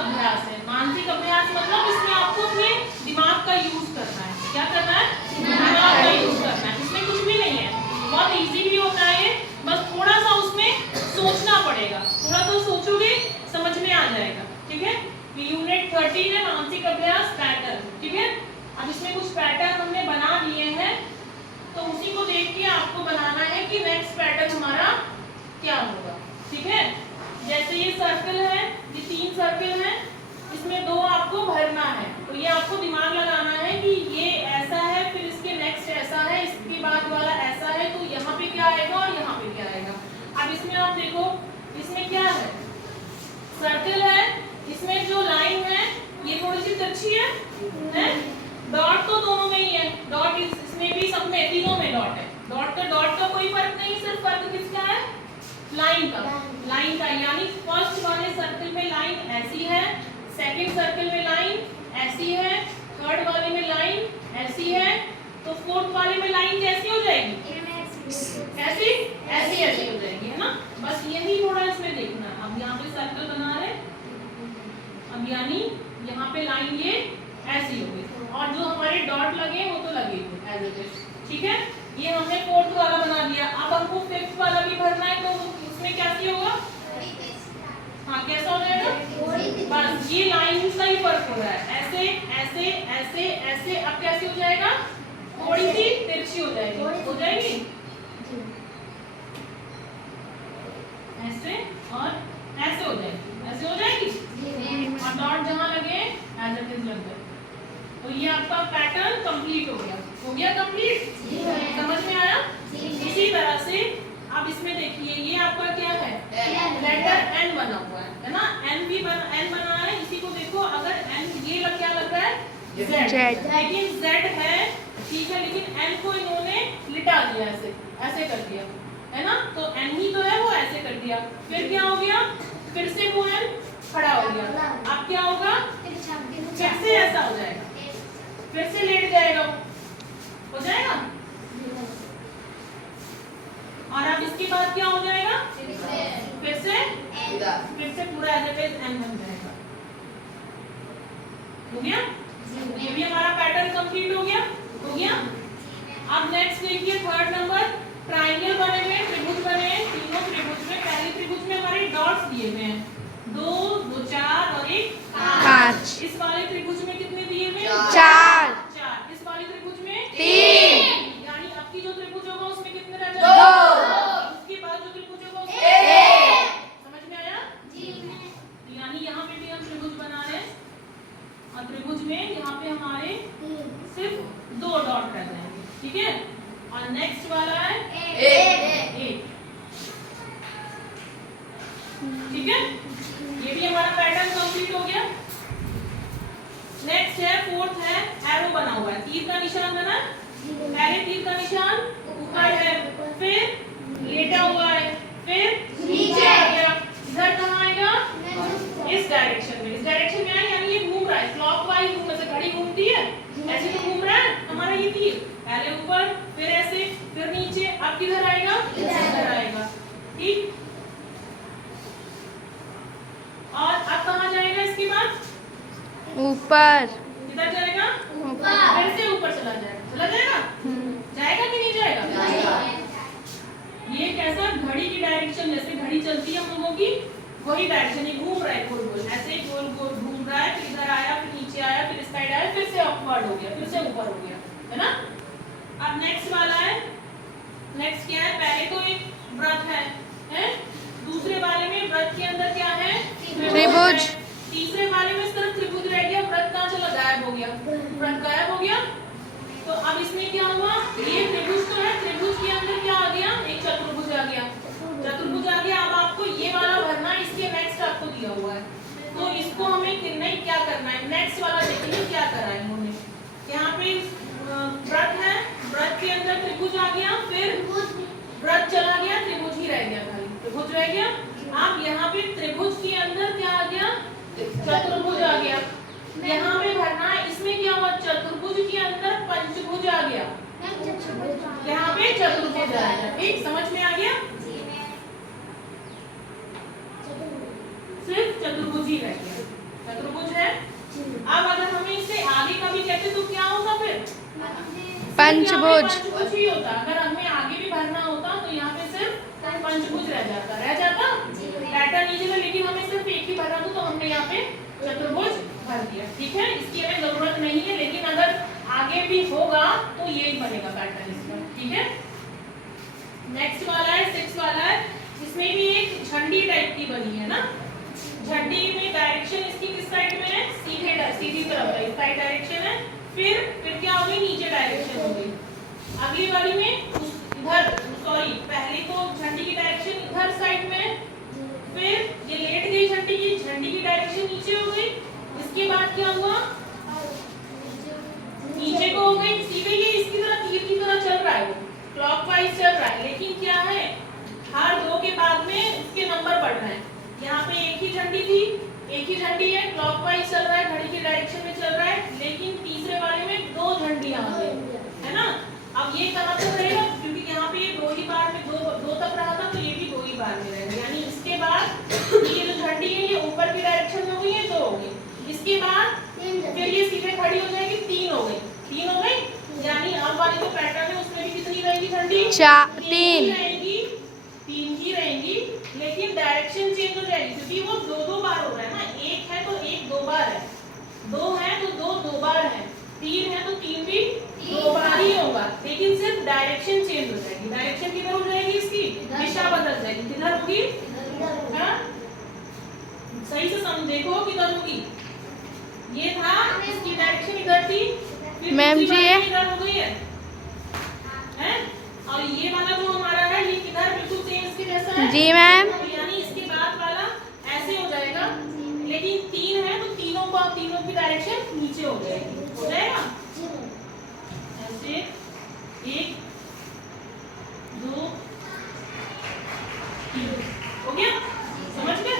अभ्यास है। मानसिक अभ्यास मतलब इसमें आपको अपने दिमाग का यूज करना है। क्या करना है? दिमाग का यूज करना है। इसमें कुछ भी नहीं है, बहुत इजी भी होता है, बस थोड़ा सा उसमें सोचना पड़ेगा। थोड़ा तो सोचोगे समझ में आ जाएगा। ठीक है, यूनिट 13 है मानसिक अभ्यास पैटर्न। ठीक है, अब इसमें कुछ पैटर्न हमने बना लिए हैं, तो उसी को देख के आपको बनाना है कि नेक्स्ट पैटर्न हमारा क्या होगा। ठीक है, जैसे ये सर्कल है, ये 3 सर्कल है, इसमें 2 आपको भरना है, तो ये आपको दिमाग लगाना है कि ये ऐसा है, फिर इसके नेक्स्ट ऐसा है, इसके बाद वाला ऐसा है, तो यहाँ पे क्या आएगा और यहाँ पे क्या आएगा। अब इसमें आप देखो, इसमें क्या है, सर्कल है, इसमें जो लाइन है ये थोड़ी सी तिरछी है? डॉट तो दोनों में ही है, डॉट इसमें भी, सब में, तीनों में डॉट है। डॉट का कोई फर्क नहीं, सिर्फ फर्क किसका है? लाइन का। लाइन का यानी फर्स्ट वाले सर्कल में लाइन ऐसी है, सेकंड सर्कल में लाइन ऐसी है, थर्ड वाले में लाइन ऐसी है, तो फोर्थ वाले में लाइन कैसी हो जाएगी? ऐसी ऐसी हो जाएगी, है ना। बस यही थोड़ा इसमें देखना। अब यहाँ पे सर्कल बना रहे, अब यानी यहाँ पे लाइन ये ऐसी होगी, और जो हमारे डॉट लगे वो तो लगे एज इट इज। ठीक है, ये हमने फोर्थ वाला बना दिया। अब हमको फिफ्थ वाला भी भरना है, तो उसमें कैसी होगा? हाँ, कैसा हो जाएगा? बस ये लाइन का ही फर्क हो रहा है, ऐसे ऐसे ऐसे ऐसे। अब कैसी हो जाएगा? थोड़ी सी तिरछी हो जाएगी, हो जाएगी ऐसे और ऐसे हो जाएगी, ऐसे हो जाएगी, और डॉट जहाँ लगे एज इट इज लग जाए। तो ये आपका पैटर्न कंप्लीट हो गया। हो गया कंप्लीट? समझ में आया? इसी तरह से अब इसमें देखिए, ये आपका क्या है? लेटर एन बना हुआ है ना। एन बना है, इसी को देखो, अगर एन ये क्या लग रहा है? जेड। लेकिन जेड है, ठीक है, लेकिन एन को इन्होंने लिटा दिया, ऐसे कर दिया, है ना। तो एन ही तो है, वो ऐसे कर दिया, फिर क्या हो गया? फिर से वो एन खड़ा हो गया। अब क्या होगा? फिर से ऐसा हो जाएगा, फिर से लेट जाएगा, हो जाएगा। और अब इसके बाद क्या हो जाएगा? फिर से पूरा एज इट इज एन बन जाएगा। हो गया? ये भी हमारा पैटर्न कंप्लीट हो गया। हो गया। अब नेक्स्ट देखिए, थर्ड नंबर, ट्रायंगल बने हुए, त्रिभुज बने हैं। तीनों त्रिभुज में, पहले त्रिभुज में हमारे डॉट्स दिए हुए हैं, 2, 2, 4 और 1 5। इस वाले त्रिभुज में कितने दिए हुए? 4। इस वाले त्रिभुज में 3। यानी अब की जो त्रिभुज होगा उसमें कितने रह जाएंगे? 2। उसके बाद जो त्रिभुज होगा उसमें 1। समझ में आया? जी। यानी यहाँ पे भी हम त्रिभुज बना रहे हैं, और त्रिभुज में यहाँ पे हमारे सिर्फ 2 डॉट रह जाएंगे। ठीक है, और नेक्स्ट वाला है 1। ठीक है, ये भी हमारा पैटर्न कंप्लीट हो गया। नेक्स्ट है, फोर्थ है, एरो बना हुआ है, तीर का निशान बना है। पहले तीर का निशान ऊपर है, फिर लेटा हुआ है, फिर नीचे आ गया। इधर कहाँ आएगा? इस डायरेक्शन में। इस डायरेक्शन में आया, यानी ये घूम रहा है क्लॉकवाइज, जैसे घड़ी घूमती है ऐसे तो घूम रहा है हमारा ये तीर। पहले ऊपर, फिर ऐसे, फिर नीचे। अब किधर आएगा? इधर आएगा। ठीक, और अब कहाँ जाएगा इसके बाद? ऊपर। किधर जाएगा? ऊपर। फिर से ऊपर चला जाएगा। चला जाएगा? जाएगा कि नहीं जाएगा? ये कैसा? घड़ी की डायरेक्शन, जैसे घड़ी चलती है हम लोगों की, वही डायरेक्शन। ये घूम रहा है गोल गोल, ऐसे गोल गोल घूम रहा है, फिर इधर आया, फिर नीचे आया, फिर इस साइड आया, फिर से अपवर्ड हो गया, फिर से ऊपर हो गया, है ना। अब नेक्स्ट वाला है, नेक्स्ट क्या है? पहले तो एक वृत्त है? दूसरे वाले में वृत्त के अंदर क्या है? त्रिभुज। तीसरे वाले में सिर्फ त्रिभुज रह गया, वृत्त कहाँ चला? गायब हो गया, वृत्त गायब हो गया। तो अब इसमें क्या हुआ? ये त्रिभुज तो है, त्रिभुज के अंदर क्या आ गया? एक चतुर्भुज आ गया, चतुर्भुज आ गया। अब आपको ये वाला भरना, इसके नेक्स्ट आपको दिया हुआ है, तो इसको हमें नहीं क्या करना है। नेक्स्ट वाला देखिए क्या करा है इन्होंने। यहाँ पे वृत्त है, वृत्त के अंदर त्रिभुज आ गया, फिर वृत्त चला गया, त्रिभुज ही रह गया, खाली त्रिभुज रह गया। अब यहाँ पे त्रिभुज के अंदर क्या आ गया? चतुर्भुज आ गया। यहाँ पे भरना है, इसमें क्या हुआ? चतुर्भुज के अंदर पंचभुज आ गया, यहाँ पे चतुर्भुज आ गया। ठीक, समझ में आ गया? सिर्फ चतुर्भुज ही रह गया। चतुर्भुज है। अब अगर हमें इससे आगे का भी कहते तो क्या होता फिर? पंचभुज। पंचभुज ही होता। अगर हमें आगे भी भरना होता तो यहाँ पे सिर्फ पंचभुज रह जाता पैटर्न इजी था, लेकिन हमें सिर्फ एक ही भरना था तो हमने यहाँ पे चतुर्भुज भर दिया। ठीक है, इसकी हमें जरूरत नहीं है, लेकिन अगर आगे भी होगा तो यही बनेगा पैटर्न इसका। ठीक है, नेक्स्ट वाला है 6 वाला है। इसमें भी एक झंडी टाइप की बनी है ना। झंडी में डायरेक्शन इसकी किस साइड में है? सीधी तरफ है, इस साइड डायरेक्शन है। फिर क्या हो गई? नीचे डायरेक्शन हो गई। अगली वाली में इधर, सॉरी, पहले तो झंडी की डायरेक्शन इधर साइड में, फिर ये लेट गई झंडी की डायरेक्शन नीचे हो गई। इसके बाद क्या हुआ? नीचे को हो गई सीधे, ये इसकी तरह तीर की तरह चल रहा है, क्लॉकवाइज चल रहा है। लेकिन क्या है, हर 2 के बाद में इसके नंबर बढ़ रहे हैं। यहाँ पे एक ही झंडी थी, एक ही झंडी है, क्लॉकवाइज चल रहा है, घड़ी के डायरेक्शन में चल रहा है। लेकिन तीसरे वाले में 2 झंडियां आ गई, है ना। अब ये कहाँ तक रहेगा? क्योंकि यहाँ पे ये 2 ही बार में 2 तक रहा था, तो ये भी 2 ही बार में रहेगा। यानी इसके बाद ये जो झंडी है ये ऊपर की डायरेक्शन में हो गई है, 2 हो गई। इसके बाद फिर ये सीधे खड़ी हो जाएगी, 3 हो गई, 3 हो गई। यानी अब वाली जो पैटर्न है उसमें भी कितनी रहेगी झंडी? 3 रहेगी, 3 ही रहेगी, लेकिन डायरेक्शन चेंज हो जाएगी क्योंकि वो 2 बार हो रहा है ना। 1 है तो 1 2 बार है, 2 है तो 2 बार है, 3 है तो 3 भी 2 बार ही होगा। लेकिन सिर्फ डायरेक्शन चेंज हो जाएगी। डायरेक्शन किधर हो जाएगी? इसकी दिशा बदल जाएगी। किधर होगी? सही से समझ, देखो किधर होगी। ये था, इसकी डायरेक्शन इधर थी, फिर मैम जी ये इधर हो गई है, और ये वाला जो हमारा है ये किधर बिल्कुल सेम इसके जैसा है। जी मैम। यानी इसके बाद वाला ऐसे हो जाएगा, लेकिन 3 है तो तीनों की डायरेक्शन नीचे हो जाएगी। हो जाएगा ऐसे, 1 2 3 हो गया, समझ गए।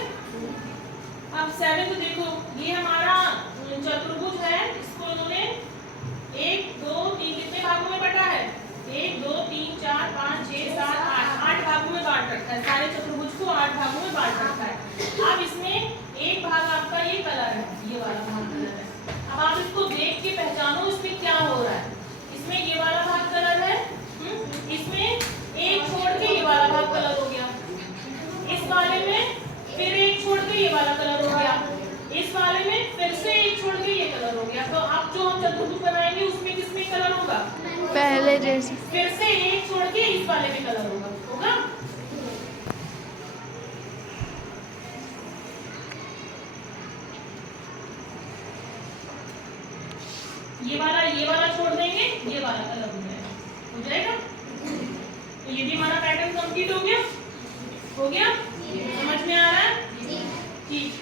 अब 7 को देखो, ये हमारा चतुर्भुज है। इसको इन्होंने 1 2 3 कितने भागों में बटा है? 1 2 3 4 5 6 7 8 भागों में बांट रखा है। सारे चतुर्भुज को 8 भागों में बांट रखा है। अब इसमें एक भाग आपका ये कलर है, ये वाला भाग कलर है। अब आप इसको देख के पहचानो इसमें क्या हो रहा है। इसमें ये वाला भाग कलर है, इसमें एक छोड़ के ये वाला भाग कलर हो गया। इस वाले में फिर एक छोड़ के ये वाला कलर हो गया। इस वाले में फिर से एक छोड़ के ये कलर हो गया। तो अब जो हम चतुर्भुज बनाएंगे उसमें किसमें कलर होगा? पहले जैसे। फिर से एक छोड़ के इस वाले में कलर होगा। ये वाला छोड़ देंगे, ये वाला कलर हो जाएगा। तो ये भी हमारा पैटर्न कंप्लीट हो गया। समझ में आ रहा है? ठीक।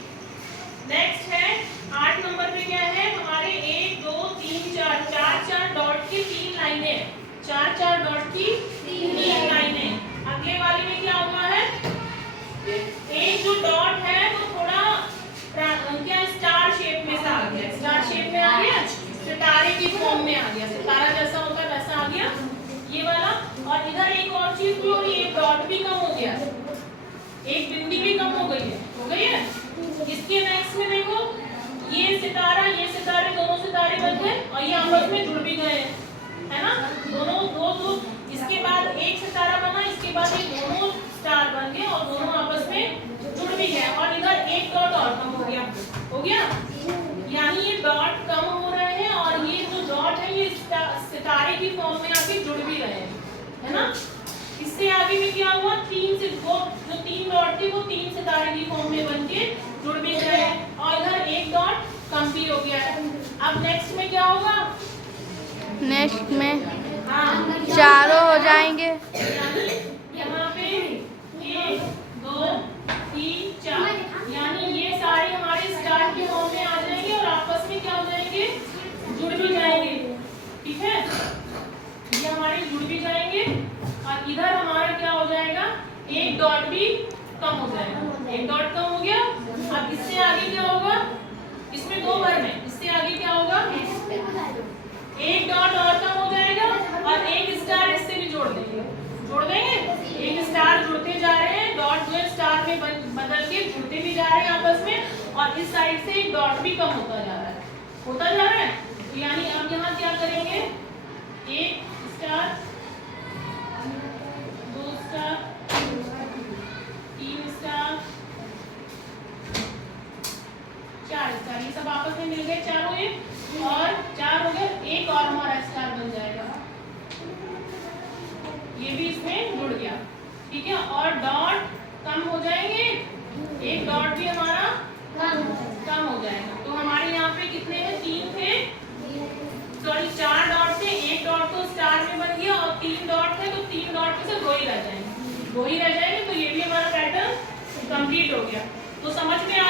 नेक्स्ट है 8 नंबर पे क्या है हमारे? 1 2 3 4 डॉट की 3 लाइनें, 4 डॉट की 3 लाइनें। अगले वाले में क्या हुआ है? एक जो डॉट है वो थोड़ा क्या स्टार शेप में से आ गया, स्टार शेप में आ गया, सितारे की फॉर्म में आ गया, सितारा जैसा होता है वैसा आ गया ये वाला। और इधर एक और चीज भी हो रही है, डॉट भी कम हो गया, एक बिंदी भी कम हो गई है। इसके नेक्स्ट में देखो, ये सितारे दोनों सितारे बन गए और ये आपस में जुड़ भी गए, है ना। दोनों दो इसके बाद एक सितारा बना, इसके बाद ये दोनों स्टार बन गए और दोनों आपस में जुड़ भी गए। और इधर एक डॉट और कम हो गया। यानी ये डॉट कम हो रहे हैं और ये जो डॉट है ये सितारे की फॉर्म में आके जुड़ भी रहे हैं, है ना। इससे आगे में क्या हुआ? 3 से जो 3 डॉट थे वो 3 सितारे की फॉर्म में बनके जुड़ भी गए और इधर एक डॉट कम भी हो गया है। अब नेक्स्ट में क्या होगा? नेक्स्ट में चारों हो जाएंगे। यहाँ पे 1 2 3 4, यानी ये सारे हमारे स्टार के फॉर्म में आ जाएंगे और आपस में क्या हो जाएंगे? जुड़ भी जाएंगे। ठीक है, ये हमारे जुड़ भी जाएंगे और इधर हमारा क्या हो जाएगा? एक डॉट भी कम हो जाएगा। एक डॉट कम हो गया। अब इससे आगे क्या होगा? इसमें 2 बार में, इससे आगे क्या होगा? एक डॉट और कम हो जाएगा और एक स्टार इससे भी जोड़ देंगे। एक स्टार जुड़ते जा रहे हैं, डॉट जो है स्टार में बदल के जुड़ते भी जा रहे हैं आपस में और इस साइड से एक डॉट भी कम होता जा रहा है, होता जा रहा है। तो यानी अब यहाँ क्या करेंगे, 1 स्टार, 2 स्टार, 3 स्टार, 4 स्टार, ये सब आपस में मिल गए चारों ये, और 4 हो गए, एक और हमारा स्टार बन जाएगा, ये भी इसमें जुड़ गया, ठीक है। और डॉट कम हो जाएंगे, एक डॉट भी हमारा कम हो जाएगा। तो हमारे यहाँ पे कितने हैं, 3 थे, सॉरी 4 डॉट थे, एक डॉट तो स्टार में बन गया, और 3 डॉट थे, तो 3 डॉट में से 2 ही रह जाएंगे, 2 ही रह जाएंगे। तो ये भी हमारा पैटर्न कंप्लीट हो गया। तो समझ में आया।